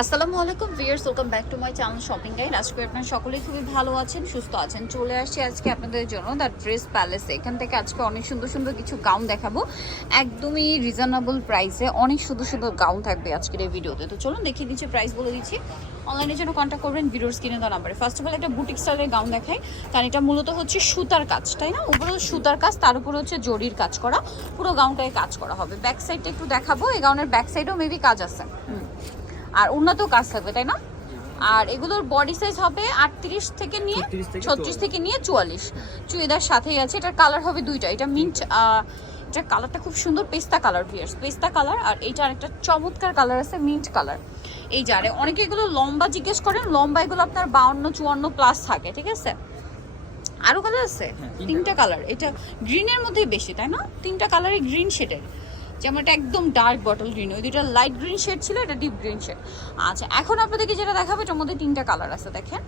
আসসালামু আলাইকুম viewers welcome back to my channel shopping guide আজকে আপনারা সকলেই খুবই ভালো আছেন, সুস্থ আছেন। চলে আসছি আজকে আপনাদের জন্য দ্য ড্রেস প্যালেস এখান থেকে আজকে অনেক সুন্দর সুন্দর কিছু গাউন দেখাবো। একদমই রিজনেবল প্রাইসে অনেক সুন্দর সুন্দর গাউন থাকবে আজকের এই ভিডিওতে। তো চলুন দেখিয়ে দিচ্ছি প্রাইস বলে দিচ্ছি। অনলাইনের জন্য কন্ট্যাক্ট করবেন ভিডিওর স্ক্রিনে দেওয়া নাম্বারে ফার্স্ট অফ অল একটা বুটিক স্টাইলের গাউন দেখাই। কারণ এটা মূলত হচ্ছে সুতার কাজ, তাই না? উপরে সুতার কাজ, তার উপরে হচ্ছে জরির কাজ করা। পুরো গাউনটায় কাজ করা হবে। ব্যাক সাইডটা একটু দেখাবো। এই গাউনের ব্যাক সাইডেও মেবি কাজ আছে। হুম। আর উন্নত কাজ থাকবে তাই না? আর এগুলোর বডি সাইজ হবে আটত্রিশ থেকে নিয়ে ছত্রিশ থেকে নিয়ে চুয়াল্লিশ। চুড়িদার সাথেই আছে এটার কালার হবে দুইটা এটা মিন্ট এটার কালারটা খুব সুন্দর পেস্তা কালার ভিয়ার্স পেস্তা কালার আর এইটা আরেকটা চমৎকার কালার আছে মিন্ট কালার এই জারে অনেকে এগুলো লম্বা জিজ্ঞেস করেন লম্বা এগুলো আপনার বাউন্ন চুয়ান্ন প্লাস থাকে ঠিক আছে? আরও কালার আছে? হ্যাঁ, তিনটা তিনটা কালার এটা গ্রিনের মধ্যেই বেশি তাই না? তিনটা কালারই গ্রিন শেডের যেমন এটা একদম ডার্ক বটল গ্রিন ওই দুইটা লাইট গ্রিন শেড ছিল, এটা ডিপ গ্রিন শেড আচ্ছা এখন আপনাদেরকে যেটা দেখাবো, এটার মধ্যে তিনটা কালার আছে, দেখেন।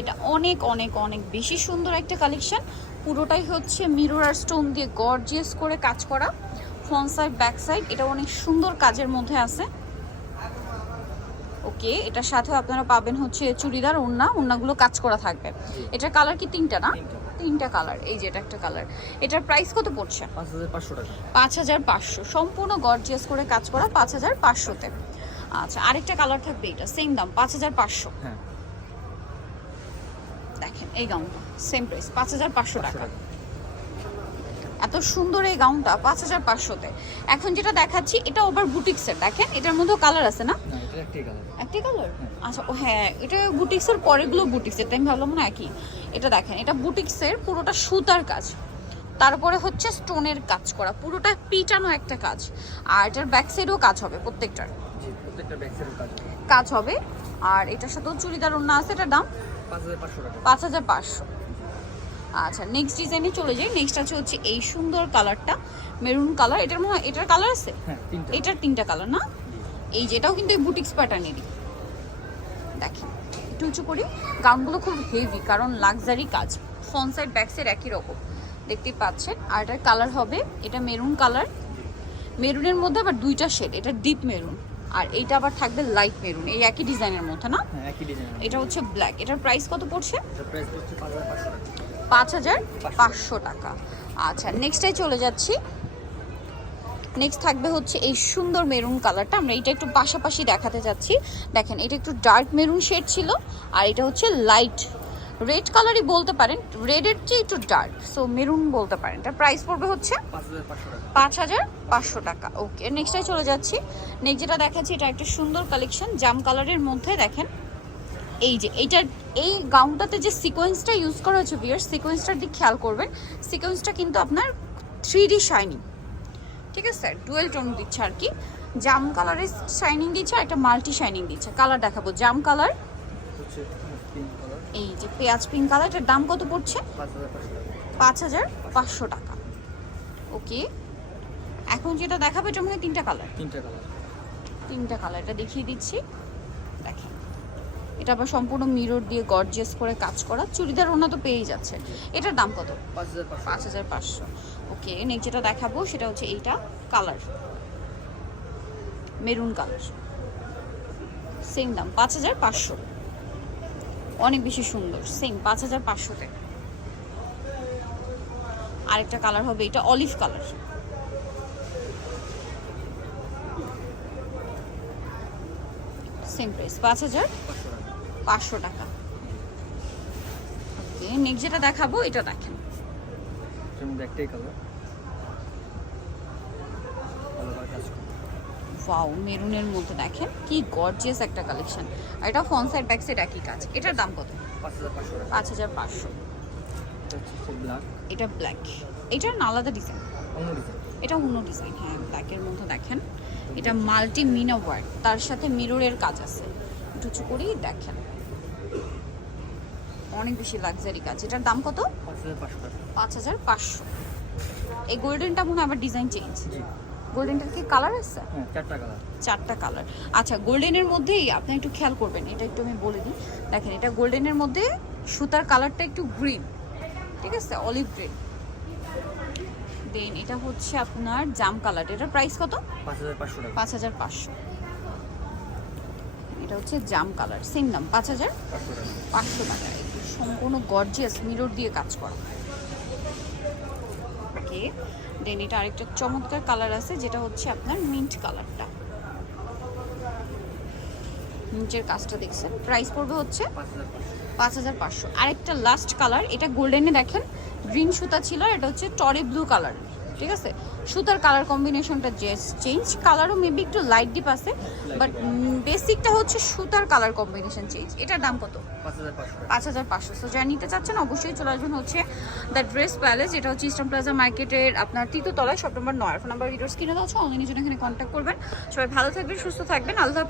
এটা অনেক অনেক অনেক বেশি সুন্দর একটা কালেকশন পুরোটাই হচ্ছে মিরর আর স্টোন দিয়ে গর্জিয়াস করে কাজ করা। ফ্রন্ট সাইড ব্যাক সাইড এটা অনেক সুন্দর কাজের মধ্যে আছে। ওকে এটার সাথে আপনারা পাবেন হচ্ছে চুড়িদার, ওড়না, ওড়নাগুলো কাজ করা থাকবে। এটার কালার কি তিনটা না? তিনটা। কালার এই যে এটা একটা কালার। এটার প্রাইস কত পড়ছে? পাঁচ হাজার পাঁচশো সম্পূর্ণ গর্জিয়াস করে কাজ করা পাঁচ হাজার পাঁচশোতে। আচ্ছা আরেকটা কালার থাকবে এটা সেম দাম পাঁচ হাজার পাঁচশো। হ্যাঁ। দেখেন এই গাউনটা সেম প্রাইস পাঁচ হাজার পাঁচশো টাকা। সুন্দর এই গাউনটা পাঁচ হাজার পাঁচশোতে। এখন যেটা দেখাচ্ছি এটা ওভার বুটিক্সের দেখেন? এটার মধ্যেও কালার আছে না? একটি কালার আচ্ছা ও হ্যাঁ এটা বুটিক্সের পরেগুলো বুটিক্সের তাই আমি ভাবলাম না একই। এটা দেখেন এটা বুটিক্সের পুরোটা সুতার কাজ। তারপরে হচ্ছে স্টোনের কাজ করা পুরোটা পিটানো একটা কাজ। আর এটার ব্যাক সাইডেও কাজ হবে প্রত্যেকটার। কাজ হবে। আর এটার সাথেও চুড়িদার অন্য আছে এটার দাম? পাঁচ হাজার পাঁচশো টাকা পাঁচ হাজার পাঁচশো আচ্ছা নেক্সট ডিজাইনে চলে যাই। নেক্সট আছে হচ্ছে এই সুন্দর কালারটা মেরুন কালার এটার মনে হয় এটার কালার আছে? হ্যাঁ এটার তিনটা কালার না। এই যেটাও কিন্তু এই বুটিক্স প্যাটার্নেরই দেখেন একটু উঁচু করি। গাউনগুলো খুব হেভি কারণ লাক্সারি কাজ। ফ্রন্ট সাইড ব্যাক সাইড একই রকম। দেখতেই পাচ্ছেন। আর এটার কালার হবে এটা মেরুন কালার মেরুনের মধ্যে আবার দুইটা শেড এটা ডিপ মেরুন আর এইটা আবার থাকবে লাইট মেরুন এই একই ডিজাইনের মধ্যে না? হ্যাঁ এটা হচ্ছে ব্ল্যাক এটার প্রাইস কত পড়ছে? এটার প্রাইস হচ্ছে পাঁচ হাজার পাঁচশো টাকা। আচ্ছা নেক্সটে চলে যাচ্ছি। নেক্সট থাকবে হচ্ছে এই সুন্দর মেরুন কালারটা আমরা এটা একটু পাশাপাশি দেখাতে যাচ্ছি। দেখেন, এটা একটু ডার্ক মেরুন শেড ছিল, আর এটা হচ্ছে লাইট রেড কালারই বলতে পারেন রেডের চেয়ে একটু ডার্ক সো মেরুন বলতে পারেন। এটার প্রাইস পড়বে হচ্ছে পাঁচ হাজার পাঁচশো টাকা। ওকে নেক্সটে চলে যাচ্ছি। নেক্সট যেটা দেখাচ্ছি, এটা একটা সুন্দর কালেকশন জাম কালারের মধ্যে দেখেন এই যে এইটার এই গাউনটাতে যে সিকোয়েন্সটা ইউজ করা হয়েছে বিয়ার সিকোয়েন্সটার দিক খেয়াল করবেন। সিকোয়েন্সটা কিন্তু আপনার থ্রি ডি শাইনিং ঠিক আছে? স্যার ডুয়েল টোন দিচ্ছে আর কি। জাম কালারের শাইনিং দিচ্ছে আর একটা মাল্টি শাইনিং দিচ্ছে। কালার দেখাবো। জাম কালার এই যে পেঁয়াজ পিঙ্ক কালার এটার দাম কত পড়ছে? পাঁচ হাজার পাঁচশো টাকা। ওকে। এখন যেটা দেখাবে এটা মনে তিনটা কালার তিনটা কালার তিনটা কালার এটা দেখিয়ে দিচ্ছি। এটা আবার সম্পূর্ণ মিরর দিয়ে গর্জিয়াস করে কাজ করা। চুড়িদার ওনা তো পেয়েই যাচ্ছে এটার দাম কত? পাঁচ হাজার পাঁচশো। ওকে নেক্সট যেটা দেখাবো সেটা হচ্ছে এইটা কালার মেরুন কালার সেম দাম, পাঁচ হাজার পাঁচশো। অনেক বেশি সুন্দর সেম পাঁচ হাজার পাঁচশোতে। আরেকটা কালার হবে এটা অলিভ কালার সেম প্রাইস পাঁচ হাজার পাঁচশো টাকা। ওকে নেক্সট যেটা দেখাবো এটা দেখেন। একটাই কালার ওয়াও মেরুনের মধ্যে দেখেন কি গর্জিয়াস একটা কালেকশন আর এটা ফ্রন্ট সাইড ব্যাক সাইড একই কাজ। এটার দাম কত? পাঁচ হাজার পাঁচশো এটা ব্ল্যাক এটা না আলাদা ডিজাইন অন্য ডিজাইন এটা অন্য ডিজাইন হ্যাঁ ব্ল্যাকের মধ্যে দেখেন। এটা মাল্টি মিনা ওয়ার্ক তার সাথে মিররের কাজ আছে। একটু করেই দেখেন। অনেক বেশি লাক্সারি কাজ। এটার দাম কত? পাঁচ হাজার পাঁচশো। এই গোল্ডেনটা মনে হয় আবার ডিজাইন চেঞ্জ গোল্ডেনটার কি কালার আছে? হ্যাঁ চারটা কালার চারটা কালার আচ্ছা গোল্ডেনের মধ্যেই আপনি একটু খেয়াল করবেন এটা একটু আমি বলে দিই। দেখেন এটা গোল্ডেনের মধ্যে সুতার কালারটা একটু গ্রিন ঠিক আছে? অলিভ গ্রিন দেন এটা হচ্ছে আপনার জাম কালার এটার প্রাইস কত? পাঁচ হাজার পাঁচশো পাঁচ হাজার পাঁচশো। এটা হচ্ছে জাম কালার সেম দাম পাঁচ হাজার পাঁচশো টাকা। সম্পূর্ণ গর্জিয়াস মিরর দিয়ে কাজ করা। ওকে দেন এটা আরেকটা চমৎকার কালার আছে, যেটা হচ্ছে আপনার মিন্ট কালারটা নিচের কাজটা দেখছেন প্রাইস পড়বে হচ্ছে পাঁচ হাজার পাঁচশো। আরেকটা লাস্ট কালার এটা গোল্ডেনে দেখেন গ্রিন সুতা ছিল, এটা হচ্ছে টরে ব্লু কালার ঠিক আছে? সুতার কালার কম্বিনেশনটা চেঞ্জ কালারও মেবি একটু লাইট ডিপ আছে বাট বেসিকটা হচ্ছে সুতার কালার কম্বিনেশন চেঞ্জ এটার দাম কত? পাঁচ হাজার পাঁচশো। সো যারা নিতে চাচ্ছেন অবশ্যই চলে আসবেন হচ্ছে দ্য ড্রেস প্যালেস এটা হচ্ছে ইস্টার্ন প্লাজা মার্কেটের আপনার তৃতীয়তলায় শপ নম্বর নয়। ফোন নাম্বার ভিডিওস কিনে দেওয়া আছে অনলাইনের জন্য এখানে কন্ট্যাক্ট করবেন। সবাই ভালো থাকবেন সুস্থ থাকবেন। আল্লাহ